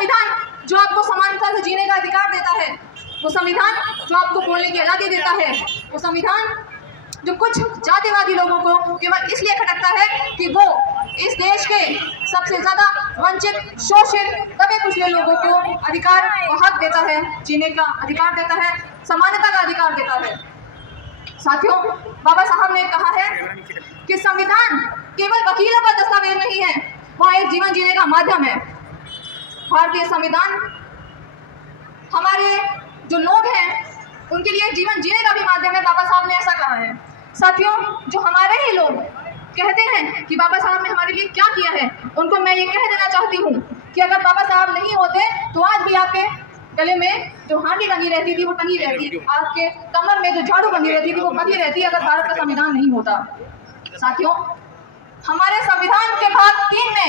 संविधान जो आपको समानता से जीने का अधिकार देता है, वो संविधान जो आपको बोलने की आज़ादी देता है, वो संविधान जो कुछ जातिवादी लोगों को केवल इसलिए खटकता है कि वो इस देश के सबसे ज़्यादा वंचित, शोषित, दबे कुचले लोगों को अधिकार और हक देता है, जीने का अधिकार देता है, समानता का अधिकार देता है। साथियों, बाबा साहब ने कहा है कि संविधान केवल वकीलों का दस्तावेज नहीं है, वह एक जीवन जीने का माध्यम है। भारतीय संविधान हमारे जो लोग हैं उनके लिए जीवन जीने का भी माध्यम है, बाबा साहब ने ऐसा कहा है। साथियों, जो हमारे ही लोग कहते हैं कि बाबा साहब ने हमारे लिए क्या किया है, उनको मैं ये कह देना चाहती हूँ कि अगर बाबा साहब नहीं होते तो आज भी आपके गले में जो हांडी टंगी रहती थी वो टंगी रहती, आपके कमर में जो झाड़ू बंधी रहती थी वो बंधी रहती अगर भारत का संविधान नहीं होता। साथियों, हमारे संविधान के भाग 3 में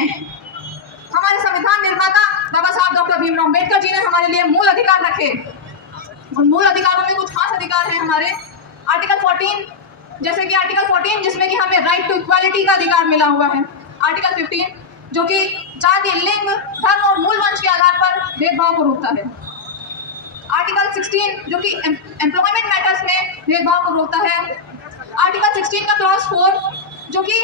हमारे संविधान निर्माता बाबा साहब डॉक्टर भीमराव अम्बेडकर जी ने हमारे लिए मूल अधिकार रखे। उन मूल अधिकारों में कुछ खास अधिकार हैं हमारे। आर्टिकल 14, जैसे कि आर्टिकल 14 जिसमें कि हमें राइट टू इक्वालिटी का अधिकार मिला हुआ है। आर्टिकल 15 जो कि जाति, लिंग, धर्म और मूल वंश के आधार पर भेदभाव को रोकता है। आर्टिकल 16 जो कि एम्प्लॉयमेंट मैटर्स में भेदभाव को रोकता है। आर्टिकल 16 का क्लॉज 4 जो कि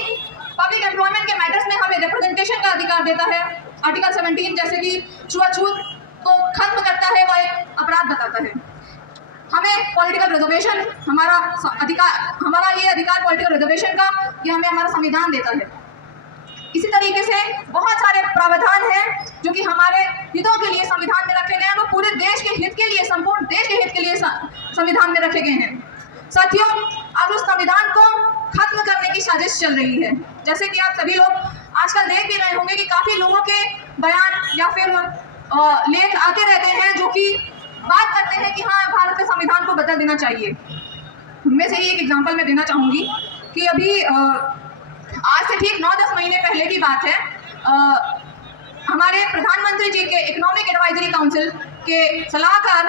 पब्लिक एम्प्लॉयमेंट के मैटर्स में हमें रिप्रेजेंटेशन का अधिकार देता है। आर्टिकल 17 जैसे कि छुआछूत को खत्म करता है, वह एक अपराध बताता है। हमें पॉलिटिकल रिजर्वेशन, हमारा ये अधिकार पॉलिटिकल रिजर्वेशन का ये हमें हमारा संविधान देता है। इसी तरीके से बहुत सारे प्रावधान हैं जो कि हमारे हितों के लिए संविधान में रखे गए हैं, वो पूरे देश के हित के लिए, संपूर्ण देश के हित के लिए संविधान में रखे गए हैं। साथियों, अब उस संविधान को खत्म करने की साजिश चल रही है। जैसे कि आप सभी लोग आजकल देख भी रहे होंगे कि काफ़ी लोगों के बयान या फिर लेख आते रहते हैं जो कि बात करते हैं कि हाँ, भारत के संविधान को बदल देना चाहिए। उनमें से ही एक एग्जांपल मैं देना चाहूँगी कि अभी आज से ठीक 9-10 महीने पहले की बात है, हमारे प्रधानमंत्री जी के इकोनॉमिक एडवाइजरी काउंसिल के सलाहकार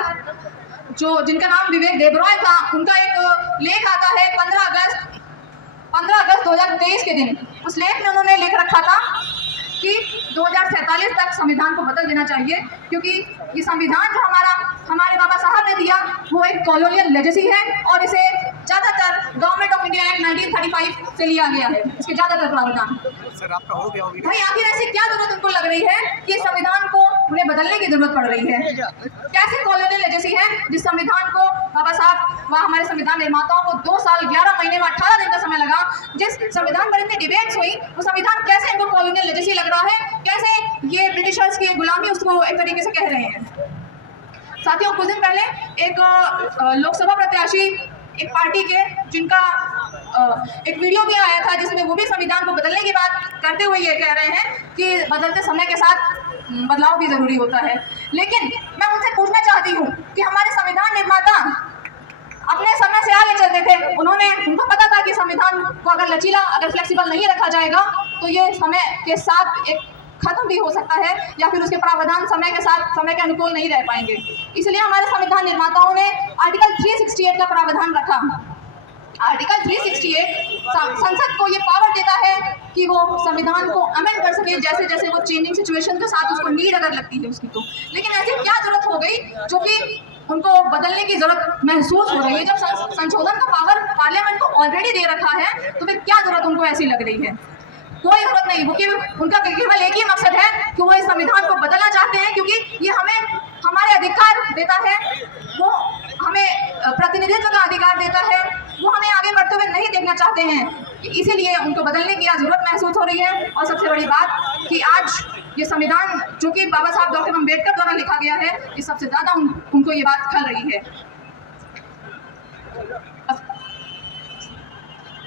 जिनका नाम विवेक देबरॉय था, उनका एक लेख आता है 15 अगस्त 2023 के दिन। उस लेख में उन्होंने लिख रखा था कि 2047 तक संविधान को बदल देना चाहिए, क्योंकि ये संविधान जो हमारे बाबा साहब ने दिया वो एक कॉलोनियल लेगेसी है और इसे ज़्यादातर गवर्नमेंट ऑफ इंडिया एक्ट 1935 से लिया गया है, इसके ज़्यादातर प्रावधान। भाई आखिर ऐसी क्या जरूरत उनको लग रही है कि इस संविधान को उन्हें बदलने की जरूरत पड़ रही है? कैसे कॉलोनियल लेगेसी है जिस संविधान को बाबा साहब व हमारे संविधान निर्माताओं को 2 साल 11 महीने में 18 दिन का समय लगा, जिस संविधान पर इतनी डिबेट्स हुई, वो संविधान कैसे इनको कॉलोनियल लेगेसी लग रहा है? कैसे ये ब्रिटिशर्स की गुलामी उसको एक तरीके से कह रहे हैं? साथियों, कुछ दिन पहले एक लोकसभा प्रत्याशी एक पार्टी के, जिनका एक वीडियो भी आया था जिसमें वो भी संविधान को बदलने की बात करते हुए ये कह रहे हैं कि बदलते समय के साथ बदलाव भी ज़रूरी होता है। लेकिन मैं उनसे पूछना चाहती हूँ कि हमारे संविधान निर्माता अपने समय से आगे चलते थे। उनको पता था कि संविधान को अगर लचीला, अगर फ्लेक्सिबल नहीं रखा जाएगा तो ये समय के साथ एक खत्म भी हो सकता है या फिर उसके प्रावधान समय के साथ, समय के अनुकूल नहीं रह पाएंगे। इसलिए हमारे संविधान निर्माताओं ने आर्टिकल 368 का प्रावधान रखा। आर्टिकल 368 संसद को ये पावर देता है कि वो संविधान को अमेंड कर सके जैसे जैसे वो चेंजिंग सिचुएशन के साथ उसको नीड अगर लगती है उसकी। तो लेकिन ऐसी क्या जरूरत हो गई जो कि उनको बदलने की जरूरत महसूस हो रही है? जब संशोधन का पावर पार्लियामेंट को ऑलरेडी दे रखा है तो फिर क्या जरूरत उनको ऐसी लग रही है? कोई जरूरत नहीं। वो उनका केवल एक ही मकसद है कि वो इस संविधान को बदलना चाहते हैं, क्योंकि ये हमें हमारे अधिकार देता है, वो हमें प्रतिनिधित्व का अधिकार देता है, वो हमें आगे बढ़ते हुए नहीं देखना चाहते हैं। इसीलिए उनको बदलने की जरूरत महसूस हो रही है। और सबसे बड़ी बात कि आज ये संविधान जो कि बाबा साहब डॉक्टर अम्बेडकर द्वारा लिखा गया है, ये सबसे ज़्यादा उनको ये बात खल रही है।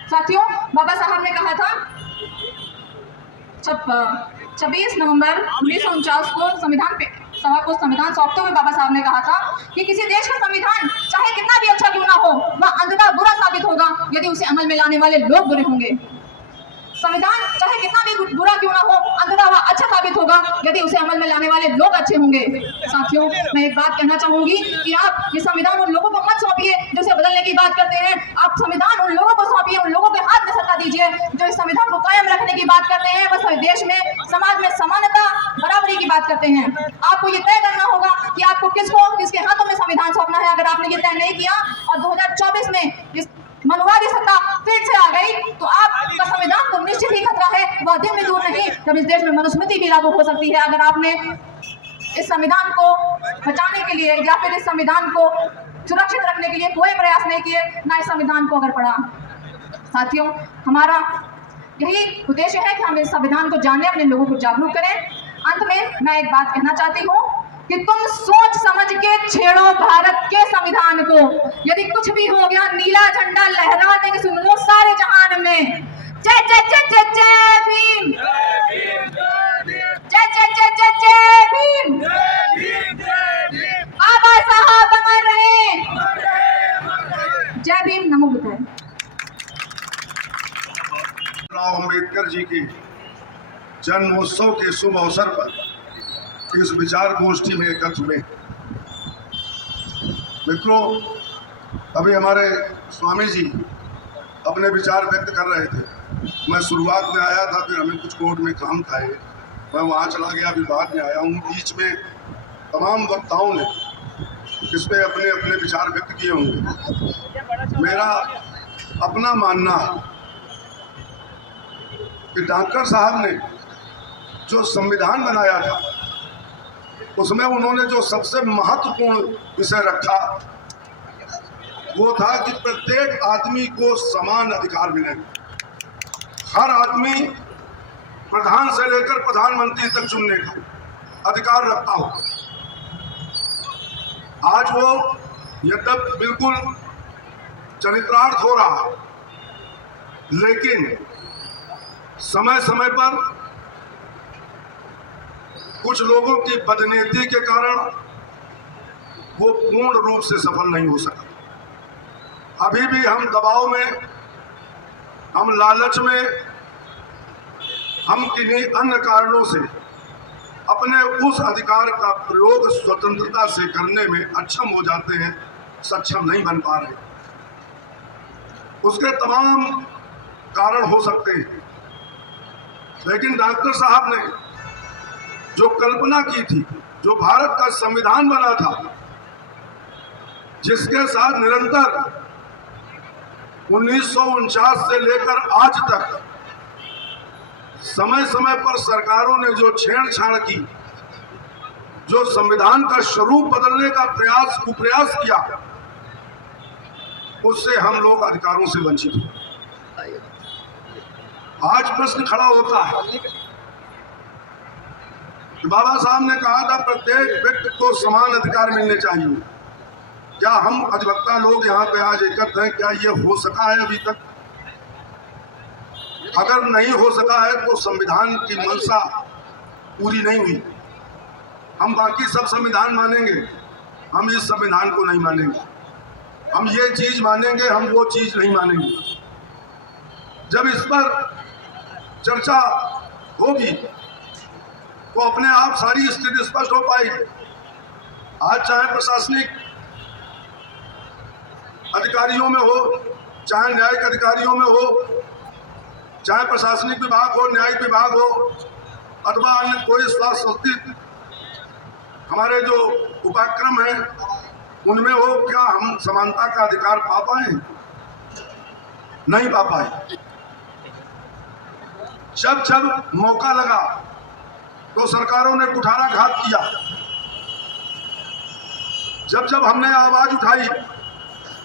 साथियों, बाबा साहब ने कहा था 26 नवंबर 1949 को संविधान सौंपते हुए बाबा साहब ने कहा था कि किसी देश का संविधान चाहे कितना भी अच्छा क्यों ना हो, वह अंततः बुरा साबित होगा यदि उसे अमल में लाने वाले लोग बुरे होंगे। संविधान चाहे कितना भी बुरा क्यों ना हो, अंततः वह अच्छा साबित होगा यदि उसे अमल में लाने वाले लोग अच्छे होंगे। साथियों, मैं एक बात कहना चाहूंगी कि आप ये संविधान उन लोगों को मत सौंपिए जो इसे बदलने की बात करते हैं। आप संविधान उन लोगों को सौंपिए, उन लोगों के हाथ में सत्ता दीजिए जो इस संविधान को कायम रखने की बात करते हैं, बस देश में, समाज में समानता, बराबरी की बात करते हैं। आपको फिर से आ गई तो आपका संविधान को निश्चित ही खतरा है। वह दिन भी दूर नहीं जब इस देश में मनुस्मृति भी लागू हो सकती है। अगर आपने इस संविधान को बचाने के लिए या फिर इस संविधान को सुरक्षित रखने के लिए कोई प्रयास नहीं किए, ना इस संविधान को अगर पढ़ा। साथियों, हमारा यही उद्देश्य है कि हम इस संविधान को जाने, अपने लोगों को जागरूक करें। अंत में मैं एक बात कहना चाहती हूँ कि तुम सोच समझ के छेड़ो भारत के संविधान को। यदि कुछ भी हो गया, नीला झंडा लहरा देंगे सुन लो सारे जहान में। जय जय जय जय जय भीम, जय जय जय जय जय भीम, बाबा साहब अमर रहे। जय भीम, नमो बुद्धाय। राव अम्बेडकर जी के जन्मोत्सव के शुभ अवसर पर इस विचार गोष्ठी में एकत्र हुए। मित्रों, अभी हमारे स्वामी जी अपने विचार व्यक्त कर रहे थे। मैं शुरुआत में आया था, फिर हमें कुछ कोर्ट में काम था, मैं वहाँ चला गया, अभी बाद में आया हूँ। बीच में तमाम वक्ताओं ने इस पर अपने अपने विचार व्यक्त किए होंगे। मेरा अपना मानना है कि डॉक्टर साहब ने जो संविधान बनाया था उसमें उन्होंने जो सबसे महत्वपूर्ण विषय रखा वो था कि प्रत्येक आदमी को समान अधिकार मिले। हर आदमी प्रधान से लेकर प्रधानमंत्री तक चुनने का अधिकार रखता हो। आज वो यद्यपि बिल्कुल चरित्रार्थ हो रहा है, लेकिन समय समय पर कुछ लोगों की बदनीति के कारण वो पूर्ण रूप से सफल नहीं हो सका। अभी भी हम दबाव में, हम लालच में, हम किन्हीं अन्य कारणों से अपने उस अधिकार का प्रयोग स्वतंत्रता से करने में अक्षम हो जाते हैं, सक्षम नहीं बन पा रहे। उसके तमाम कारण हो सकते हैं, लेकिन डॉक्टर साहब ने जो कल्पना की थी, जो भारत का संविधान बना था, जिसके साथ निरंतर 1949 से लेकर आज तक समय समय पर सरकारों ने जो छेड़छाड़ की, जो संविधान का स्वरूप बदलने का कुप्रयास किया, उससे हम लोग अधिकारों से वंचित हैं। आज प्रश्न खड़ा होता है, बाबा साहब ने कहा था प्रत्येक व्यक्ति को समान अधिकार मिलने चाहिए। क्या हम अधिवक्ता लोग यहाँ पे आज एकत्र हैं, क्या ये हो सका है अभी तक? अगर नहीं हो सका है तो संविधान की मंशा पूरी नहीं हुई। हम बाकी सब संविधान मानेंगे, हम इस संविधान को नहीं मानेंगे। हम ये चीज मानेंगे, हम वो चीज नहीं मानेंगे। जब इस पर चर्चा होगी तो अपने आप सारी स्थिति स्पष्ट हो पाएगी। आज चाहे प्रशासनिक अधिकारियों में हो, चाहे न्यायिक अधिकारियों में हो, चाहे प्रशासनिक विभाग हो, न्यायिक विभाग हो, अथवा अन्य कोई स्वास्थ्य हमारे जो उपक्रम हैं उनमें हो, क्या हम समानता का अधिकार पा पाए? नहीं पा पाए। जब जब मौका लगा तो सरकारों ने कुठाराघात किया। जब जब हमने आवाज उठाई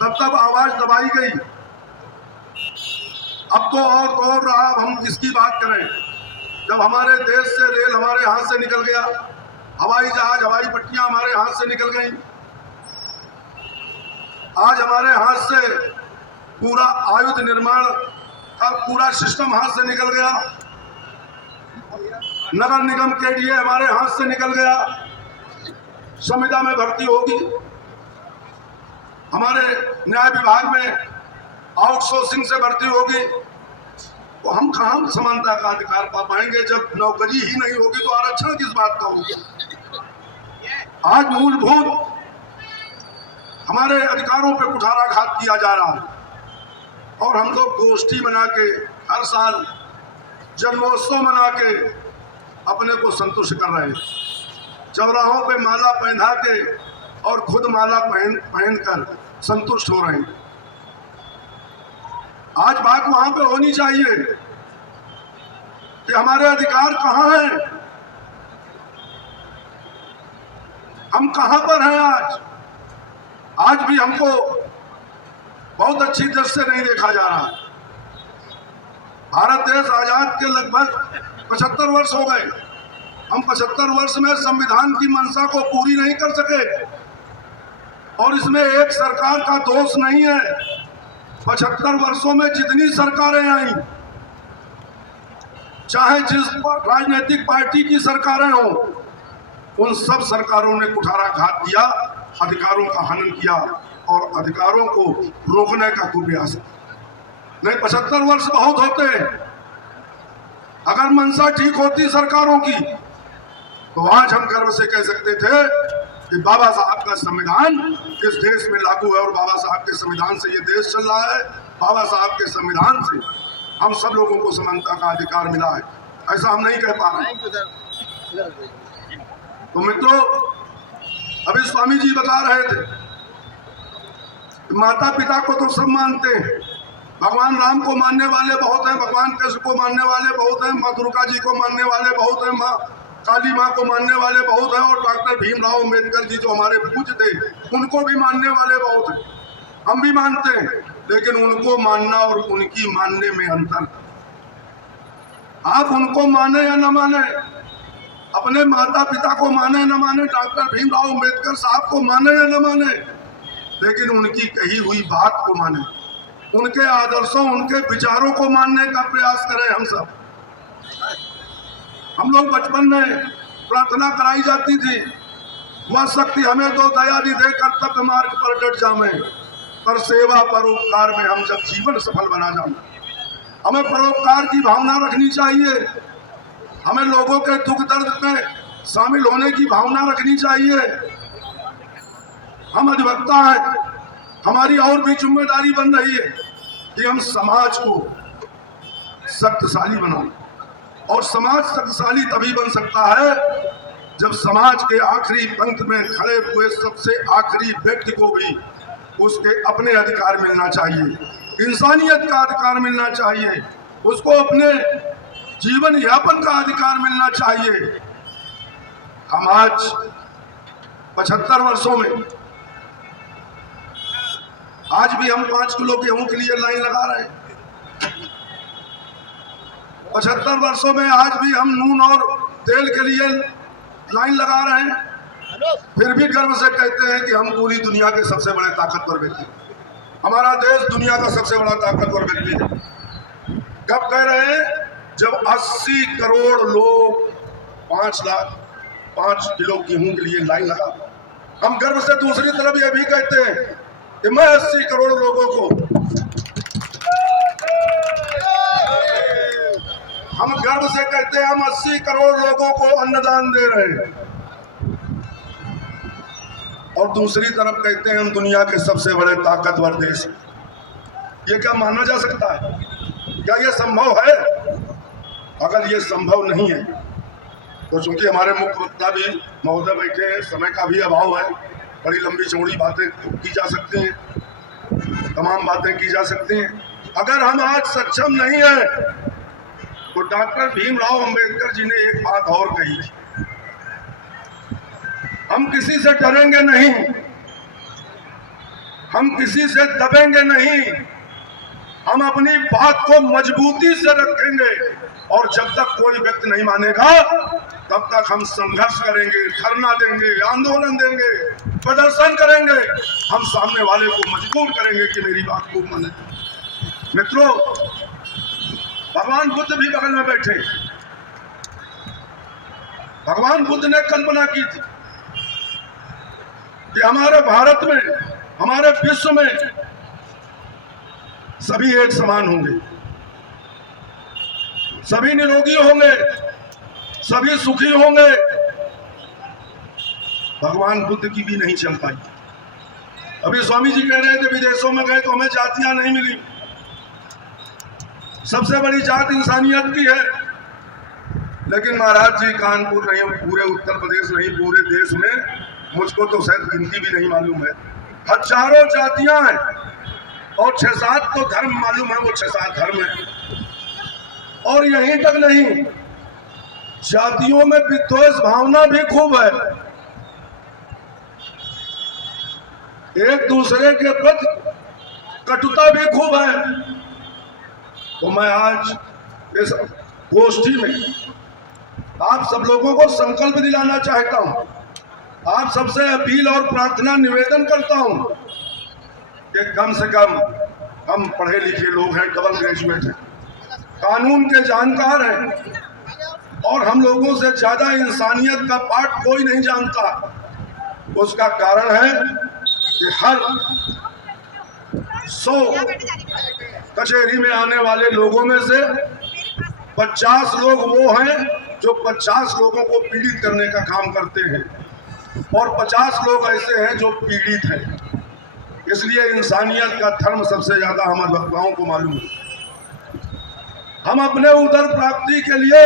तब तब आवाज दबाई गई। अब तो और रहा, अब हम किसकी बात करें? जब हमारे देश से रेल हमारे हाथ से निकल गया, हवाई जहाज, हवाई पट्टियां हमारे हाथ से निकल गई, आज हमारे हाथ से पूरा आयुध निर्माण का पूरा सिस्टम हाथ से निकल गया, नगर निगम के लिए हमारे हाथ से निकल गया, संविदा में भर्ती होगी, हमारे न्याय विभाग में आउटसोर्सिंग से भर्ती होगी, तो हम कहाँ समानता का अधिकार पा पाएंगे? जब नौकरी ही नहीं होगी तो आरक्षण किस बात का होगा? आज मूलभूत हमारे अधिकारों पे कुठाराघात किया जा रहा है और हम लोग गोष्ठी बना के, हर साल जन्मोत्सव मना के अपने को संतुष्ट कर रहे हैं। चौराहों पे माला पहना के और खुद माला पहन कर संतुष्ट हो रहे हैं। आज बात वहां पे होनी चाहिए कि हमारे अधिकार कहाँ हैं, हम कहां पर हैं। आज भी हमको बहुत अच्छी दृष्टि से नहीं देखा जा रहा। भारत देश आजाद के लगभग 75 वर्ष हो गए। हम 75 वर्ष में संविधान की मंशा को पूरी नहीं कर सके, और इसमें एक सरकार का दोष नहीं है। 75 वर्षों में जितनी सरकारें आई, चाहे जिस राजनीतिक पार्टी की सरकारें हों, उन सब सरकारों ने कुठाराघात किया, अधिकारों का हनन किया और अधिकारों को रोकने का प्रयास। नहीं, 75 वर्ष बहुत होते। अगर मंशा ठीक होती सरकारों की तो आज हम गर्व से कह सकते थे कि बाबा साहब का संविधान इस देश में लागू है और बाबा साहब के संविधान से ये देश चल रहा है। बाबा साहब के संविधान से हम सब लोगों को समानता का अधिकार मिला है। ऐसा हम नहीं कह पा रहे। तो मित्रों, अभी स्वामी जी बता रहे थे माता पिता को तो सब मानते हैं, भगवान राम को मानने वाले बहुत हैं, भगवान कृष्ण को मानने वाले बहुत हैं, माँ दुर्गा जी को मानने वाले बहुत हैं, माँ काली माँ को मानने वाले बहुत हैं, और डॉक्टर भीमराव अम्बेडकर जी जो हमारे पूज्य थे उनको भी मानने वाले बहुत हैं। हम भी मानते हैं, लेकिन उनको मानना और उनकी मानने में अंतर। आप उनको माने या न माने, अपने माता पिता को माने न माने, डॉक्टर भीमराव अम्बेडकर साहब को माने या न माने, लेकिन उनकी कही हुई बात को माने, उनके आदर्शों, उनके विचारों को मानने का प्रयास करें। हम लोग बचपन में प्रार्थना कराई जाती थी, वह शक्ति हमें दो, दया निधे कर्तव्य मार्ग पर डट जामे, पर सेवा परोपकार में हम जब जीवन सफल बना जाए। हमें परोपकार की भावना रखनी चाहिए, हमें लोगों के दुख दर्द में शामिल होने की भावना रखनी चाहिए। हम अधिवक्ता हैं, हमारी और भी जिम्मेदारी बन रही है कि हम समाज को शक्तिशाली बनाएं, और समाज शक्तिशाली तभी बन सकता है जब समाज के आखिरी पंक्ति में खड़े हुए सबसे आखिरी व्यक्ति को भी उसके अपने अधिकार मिलना चाहिए, इंसानियत का अधिकार मिलना चाहिए, उसको अपने जीवन यापन का अधिकार मिलना चाहिए। हम आज 75 वर्षों में आज भी हम 5 किलो गेहूं के लिए लाइन लगा रहे हैं। 75 वर्षों में आज भी हम नून और तेल के लिए लाइन लगा रहे हैं। फिर भी गर्व से कहते हैं कि हम पूरी दुनिया के सबसे बड़े ताकतवर व्यक्ति, हमारा देश दुनिया का सबसे बड़ा ताकतवर व्यक्ति है। कब कह रहे हैं? जब 80 करोड़ लोग 5 किलो गेहूं के लिए लाइन लगा। हम गर्व से दूसरी तरफ यह भी कहते हैं कि मैं 80 करोड़ लोगों को, हम गर्व से कहते हैं हम 80 करोड़ लोगों को अन्नदान दे रहे हैं, और दूसरी तरफ कहते हैं हम दुनिया के सबसे बड़े ताकतवर देश। ये क्या माना जा सकता है? क्या ये संभव है? अगर ये संभव नहीं है तो चूंकि हमारे मुख्य वक्ता भी महोदय बैठे हैं, समय का भी अभाव है, बड़ी लंबी चौड़ी बातें की जा सकती हैं, तमाम बातें की जा सकती हैं। अगर हम आज सक्षम नहीं है तो डॉक्टर भीमराव अम्बेडकर जी ने एक बात और कही थी, हम किसी से डरेंगे नहीं, हम किसी से दबेंगे नहीं, हम अपनी बात को मजबूती से रखेंगे, और जब तक कोई व्यक्ति नहीं मानेगा तब तक हम संघर्ष करेंगे, धरना देंगे, आंदोलन देंगे, प्रदर्शन करेंगे, हम सामने वाले को मजबूर करेंगे कि मेरी बात को माने। मित्रों, भगवान बुद्ध भी बगल में बैठे। भगवान बुद्ध ने कल्पना की थी कि हमारे भारत में, हमारे विश्व में सभी एक समान होंगे, सभी निरोगी होंगे, सभी सुखी होंगे। भगवान बुद्ध की भी नहीं चल पाई। अभी स्वामी जी कह रहे थे विदेशों में गए तो हमें जातियां नहीं मिली। सबसे बड़ी जात इंसानियत की है, लेकिन महाराज जी कानपुर नहीं, पूरे उत्तर प्रदेश नहीं, पूरे देश में, मुझको तो शायद गिनती भी नहीं मालूम है, हजारों जातियां हैं। और 6-7 तो धर्म मालूम है, वो 6-7 धर्म है। और यहीं तक नहीं, जातियों में विद्वेष भावना भी खूब है, एक दूसरे के प्रति कटुता भी खूब है। तो मैं आज इस गोष्ठी में आप सब लोगों को संकल्प दिलाना चाहता हूं, आप सबसे अपील और प्रार्थना निवेदन करता हूं कि कम से कम हम पढ़े लिखे लोग हैं, डबल ग्रेजुएट हैं, कानून के जानकार हैं, और हम लोगों से ज्यादा इंसानियत का पाठ कोई नहीं जानता। उसका कारण है कि हर 100 कचहरी में आने वाले लोगों में से 50 लोग वो हैं जो 50 लोगों को पीड़ित करने का काम करते हैं, और 50 लोग ऐसे हैं जो पीड़ित हैं। इसलिए इंसानियत का धर्म सबसे ज्यादा हमारे वक्ताओं को मालूम है। हम अपने उदर प्राप्ति के लिए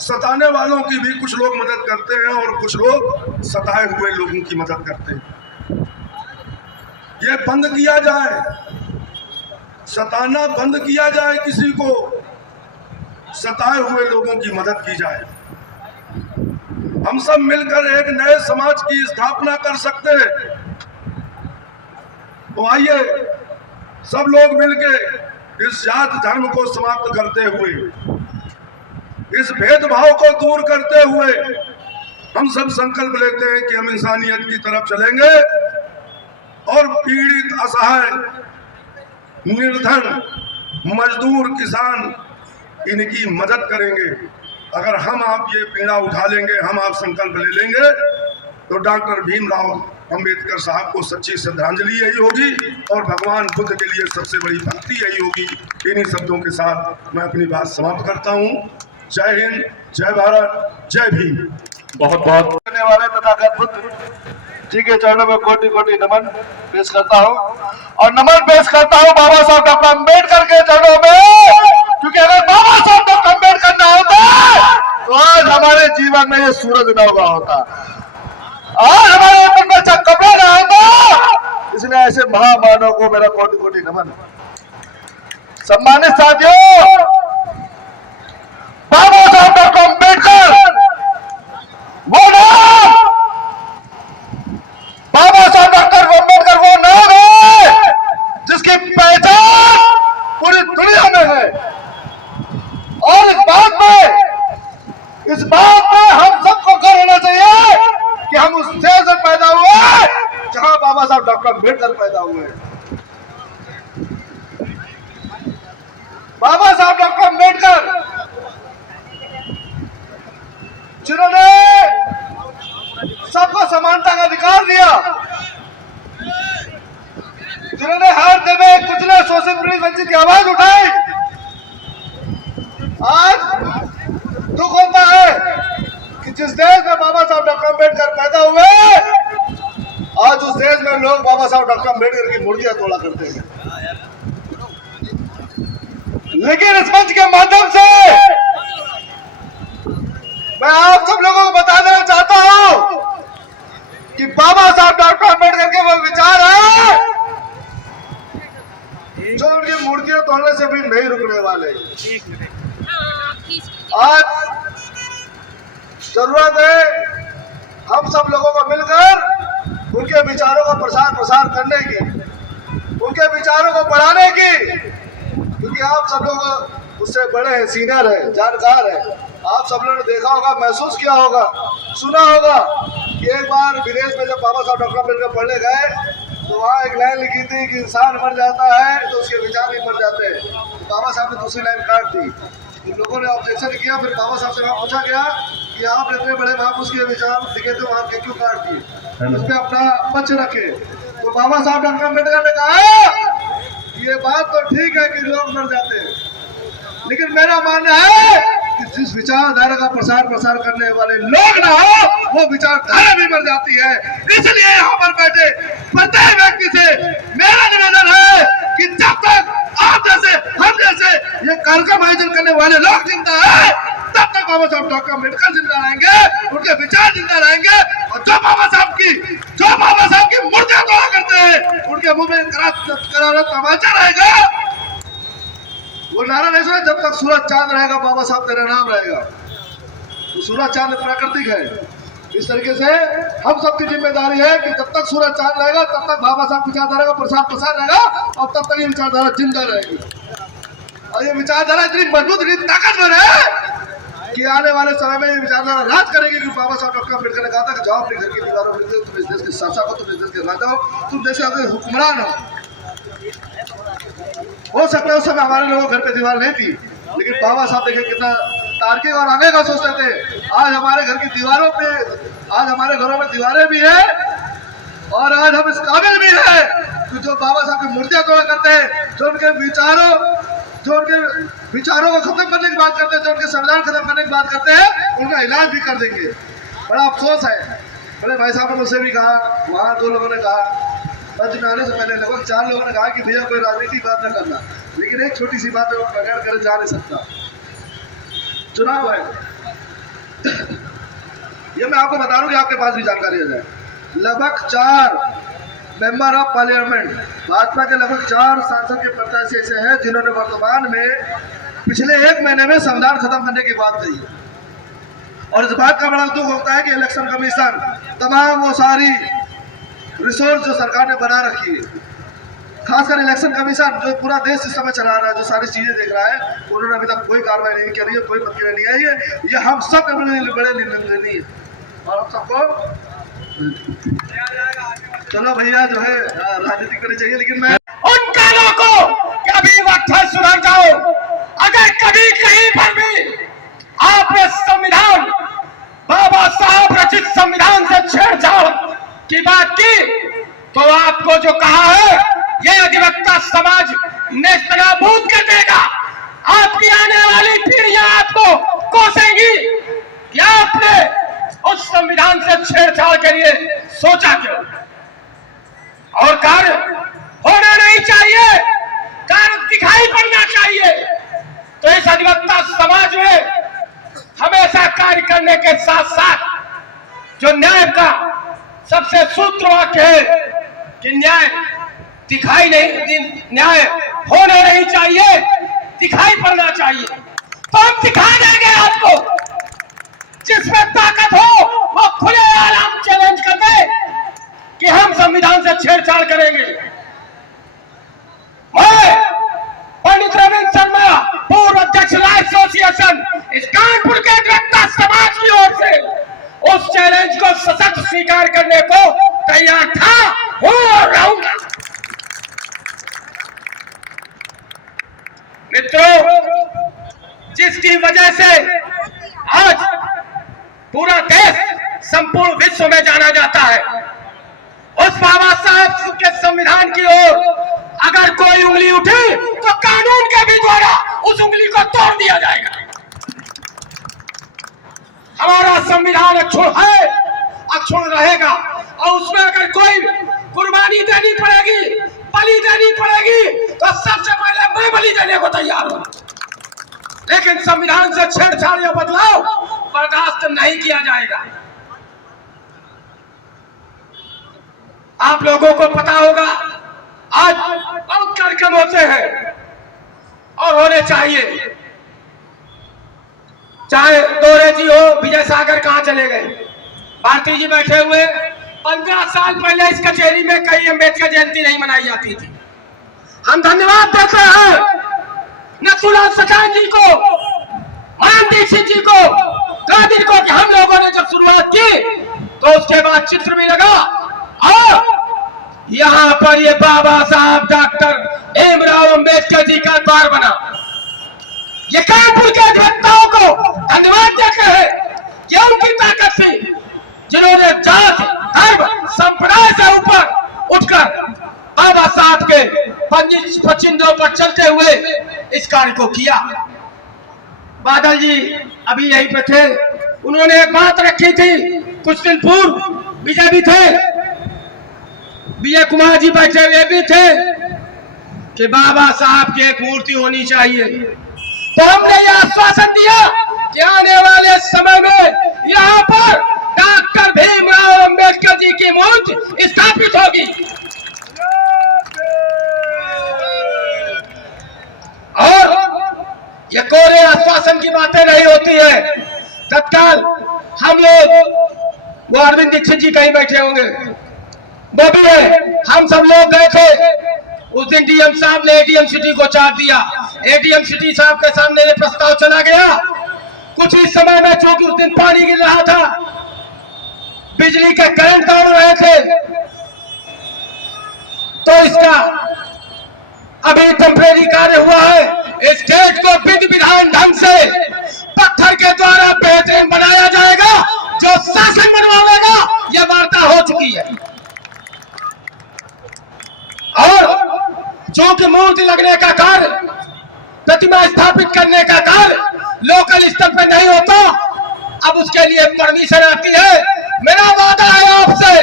सताने वालों की भी कुछ लोग मदद करते हैं और कुछ लोग सताए हुए लोगों की मदद करते हैं। ये बंद किया जाए, सताना बंद किया जाए, किसी को सताए हुए लोगों की मदद की जाए। हम सब मिलकर एक नए समाज की स्थापना कर सकते हैं। तो आइए सब लोग मिलकर इस जात धर्म को समाप्त करते हुए, इस भेदभाव को दूर करते हुए हम सब संकल्प लेते हैं कि हम इंसानियत की तरफ चलेंगे और पीड़ित, असहाय, निर्धन, मजदूर, किसान, इनकी मदद करेंगे। अगर हम आप ये पीड़ा उठा लेंगे, हम आप संकल्प ले लेंगे, तो डॉक्टर भीमराव अंबेडकर साहब को सच्ची श्रद्धांजलि यही होगी और भगवान बुद्ध के लिए सबसे बड़ी भक्ति यही होगी। इन्हीं शब्दों के साथ मैं अपनी बात समाप्त करता हूँ। जय हिंद, जय भारत, जय भीम। बहुत बहुत करने वाले तथागत बुद्ध जी के चरणों में कोटि कोटि नमन पेश करता हूँ, और नमन पेश करता हूँ बाबा साहब डॉक्टर अम्बेडकर के चरणों में, क्योंकि अगर बाबा साहब डॉक्टर अम्बेडकर ना होता तो आज हमारे जीवन में ये सूरज न उगा होता, आज हमारे ऊपर में कपड़ा ना होता। इसलिए ऐसे महामानव को मेरा कोटि कोटि नमन। सम्मानित साथियों, बाबा साहब डॉक्टर अम्बेडकर वो नाम, बाबा साहब डॉक्टर अम्बेडकर वो नाम है जिसकी पहचान पूरी दुनिया में है। और इस बात में हम सबको गर्व होना चाहिए कि हम उस देश में पैदा हुए जहां बाबा साहब डॉक्टर अम्बेडकर पैदा हुए। बाबा साहब डॉक्टर अम्बेडकर जिन्होंने सबको समानता का अधिकार दिया, जिन्होंने हर जगह कुचले, शोषित, पीड़ित, वंचित की आवाज उठाई। आज दुख होता है कि जिस देश में बाबा साहब डॉक्टर अम्बेडकर पैदा हुए, आज उस देश में लोग बाबा साहब डॉक्टर अम्बेडकर की मूर्तियां तोड़ा करते हैं। लेकिन इस मंच के माध्यम से मैं आप सब लोगों को बता देना चाहता हूं कि बाबा साहब डॉक्टर अम्बेडकर के वो विचार है जो उनकी मूर्तियां तोड़ने से भी नहीं रुकने वाले। आज जरूरत है हम सब लोगों को मिलकर उनके विचारों का प्रसार करने की, उनके विचारों को बढ़ाने की, क्योंकि आप सब लोग उससे बड़े हैं, सीनियर हैं, जानकार हैं। आप सब लोगों ने देखा होगा, महसूस किया होगा, सुना होगा कि एक बार विदेश में जब बाबा साहब डॉक्टर अम्बेडकर पढ़ने गए तो वहाँ एक लाइन लिखी थी कि इंसान मर जाता है तो उसके विचार भी मर जाते हैं। तो बाबा साहब ने दूसरी लाइन काट दी। तो लोगों ने ऑब्जेक्शन किया, फिर बाबा साहब से पूछा गया कि आप इतने बड़े महापुरुष के विचार लिखे थे, आपके क्यों काट दिए, उस पर अपना पक्ष रखे। तो बाबा साहब डॉक्टर अम्बेडकर ने कहा ये बात तो ठीक है कि लोग मर जाते हैं, लेकिन मेरा मानना है कि जिस विचारधारा का प्रसार करने वाले लोग ना हो, वो विचारधारा भी मर जाती है। इसलिए यहाँ पर बैठे प्रत्येक व्यक्ति से मेरा निवेदन है कि जब तक आप जैसे, हम जैसे ये कार्यक्रम आयोजन करने वाले लोग जिंदा है, तब तक बाबा साहब डॉक्टर अम्बेडकर जिंदा रहेंगे, उनके विचार जिंदा रहेंगे। और जो बाबा साहब की मूर्तियां तोड़ा करते हैं, उनके मुंह में करारा तमाचा रहेगा। वो नारा नहीं सुना, जब तक सूरज चांद रहेगा बाबा साहब तेरा नाम रहेगा। तो सूरज चांद प्राकृतिक है। इस तरीके से हम सबकी जिम्मेदारी है कि जब तक सूरज चांद रहेगा तब तक बाबा साहब विचारधारा का प्रसार प्रसार रहेगा, और तब तक ये विचारधारा जिंदा रहेगी। और ये विचारधारा इतनी मजबूत, इतनी ताकतवर है कि आने वाले समय में ये विचारधारा राज करेगी। कि बाबा साहब डॉक्टर अम्बेडकर ने कहा था कि जाओ अपने घर की दीवारों में, तुम इस देश के शासक हो, तुम इस देश के राजा हो, तुम देश के हुक्मरान हो सकता है उस समय हमारे लोगों घर पे दीवार नहीं थी, लेकिन बाबा साहब देखे कितना तार्किक और आगे का सोचते थे। आज हमारे घर की दीवारों पे, आज हमारे घरों में दीवारें भी है, और आज हम इस काबिल भी है कि जो बाबा साहब की मूर्तियां तोड़ा करते हैं, जो उनके विचारों को खत्म करने की बात करते हैं, जो उनके संविधान खत्म करने की बात करते हैं, उनका इलाज भी कर देंगे। बड़ा अफसोस है। बड़े भाई साहब ने मुझसे भी कहा, वहाँ 2 लोगों ने कहा, मंच में आने से पहले लगभग 4 लोगों ने कहा कि भैया कोई राजनीति की बात न करना, लेकिन एक छोटी सी बात है, बगैर करे जा नहीं सकता। चुनाव है, ये मैं आपको बता दूं कि आपके पास भी जानकारी आ जाए। लगभग 4 मेंबर ऑफ पार्लियामेंट, भाजपा के लगभग 4 सांसद के प्रत्याशी ऐसे हैं जिन्होंने वर्तमान में पिछले 1 महीने में संविधान खत्म करने की बात कही है। और इस बात का बड़ा दुख होता है कि इलेक्शन कमीशन तमाम वो सारी रिसोर्स जो सरकार ने बना रखी है, खासकर इलेक्शन कमीशन जो पूरा देश इस समय चला रहा है, जो सारी चीजें देख रहा है, उन्होंने अभी तक कोई कार्रवाई नहीं करी है, कोई प्रक्रिया नहीं आई है। ये हम सब के बड़े निर्णय है, और हम सबको चलो भैया जो है राजनीति करनी चाहिए, लेकिन मैं उन कानों को कभी वक्त है सुधर जाओ। अगर कभी कहीं पर भी आपने संविधान, बाबा साहब रचित संविधान से छेड़छाड़ की बात की, तो आपको जो कहा है ये अधिवक्ता समाज नेस्तनाबूद कर देगा। आपकी आने वाली पीढ़ियां आपको कोसेंगी कि आपने उस संविधान से छेड़छाड़ के लिए सोचा क्यों। और कार्य होना नहीं चाहिए, कार्य दिखाई पड़ना चाहिए। तो इस अधिवक्ता समाज में हमेशा कार्य करने के साथ साथ जो न्याय का सबसे सूत्र वाक्य है कि न्याय दिखाई नहीं, न्याय होना नहीं चाहिए, दिखाई पड़ना चाहिए। तो हम दिखा देंगे आपको, जिसमें ताकत हो वो खुले आम चैलेंज कर दे कि हम संविधान से छेड़छाड़ करेंगे। मैं पंडित रविंद्र शर्मा, पूर्व अध्यक्ष लॉ एसोसिएशन, इस कानपुर के अधिवक्ता समाज की ओर से उस चैलेंज को सशक्त स्वीकार करने को तैयार था, हूं और रहूंगा। मित्रों, जिसकी वजह से आज पूरा देश संपूर्ण विश्व में जाना जाता है, उस बाबा साहब के संविधान की ओर अगर कोई उंगली उठी तो कानून के भी द्वारा उस उंगली को तोड़ दिया जाएगा। हमारा संविधान अक्षुण्ण है, अक्षुण्ण रहेगा, और उसमें अगर कोई कुर्बानी देनी पड़ेगी, बलि देनी पड़ेगी, तो सबसे पहले मैं बलि देने को तैयार हूं। लेकिन संविधान से छेड़छाड़ या बदलाव बर्दाश्त नहीं किया जाएगा। आप लोगों को पता होगा, आज बहुत कार्यक्रम होते हैं और होने चाहिए, चाहे दोरे जी हो, विजय सागर कहां चले गए, भारती जी बैठे हुए। 15 साल पहले इस कचहरी में कई अम्बेडकर जयंती नहीं मनाई जाती थी। हम धन्यवाद देते हैं नथुराम सचान जी को, मान दीक्षित जी को, गांधी को कि हम लोगों ने जब शुरुआत की तो उसके बाद चित्र भी लगा, और यहाँ पर ये बाबा साहब डॉक्टर भीमराव अम्बेडकर जी का द्वार बना। ये कानपुर के अधिवक्ताओं को धन्यवाद देते हैं कि उनकी ताकत थी, जिन्होंने जात, धर्म, संप्रदाय से ऊपर उठकर बाबा साहब के पचिंदों पर चलते हुए इस कार्य को किया। बादल जी अभी यहीं पे थे, उन्होंने एक बात रखी थी कुछ दिन पूर्व, विजय भी थे, विजय कुमार जी बैठे हुए भी थे कि बाबा साहब की एक मूर्ति होनी चाहिए। तो हमने यह आश्वासन दिया कि आने वाले समय में यहाँ पर डॉक्टर भीमराव अंबेडकर जी की मूर्ति स्थापित होगी। और ये कोरे आश्वासन की बातें नहीं होती है। तत्काल हम लोग, वो अरविंद दीक्षित जी कहीं बैठे होंगे, वो भी है, हम सब लोग गए थे उस दिन। डीएम साहब ने एडीएम सिटी को चार्ज दिया। एडीएम सिटी साहब के सामने ये प्रस्ताव चला गया। कुछ ही समय में, चूंकि उस दिन पानी गिर रहा था, बिजली के करंट दौड़ रहे थे, तो इसका अभी टेम्परेरी कार्य हुआ है। इस गेट को विधि विधान ढंग से पत्थर के द्वारा बेहतरीन बनाया जाएगा। जो शासन बनवाएगा, यह वार्ता हो चुकी है। और जो कि मूर्ति लगने का कार्य, प्रतिमा स्थापित करने का कार्य लोकल स्तर पर नहीं होता, अब उसके लिए परमिशन आती है। मेरा वादा है आपसे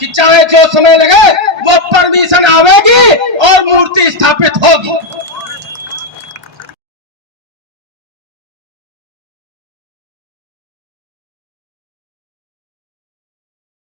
कि चाहे जो समय लगे, वो परमिशन आवेगी और मूर्ति स्थापित होगी।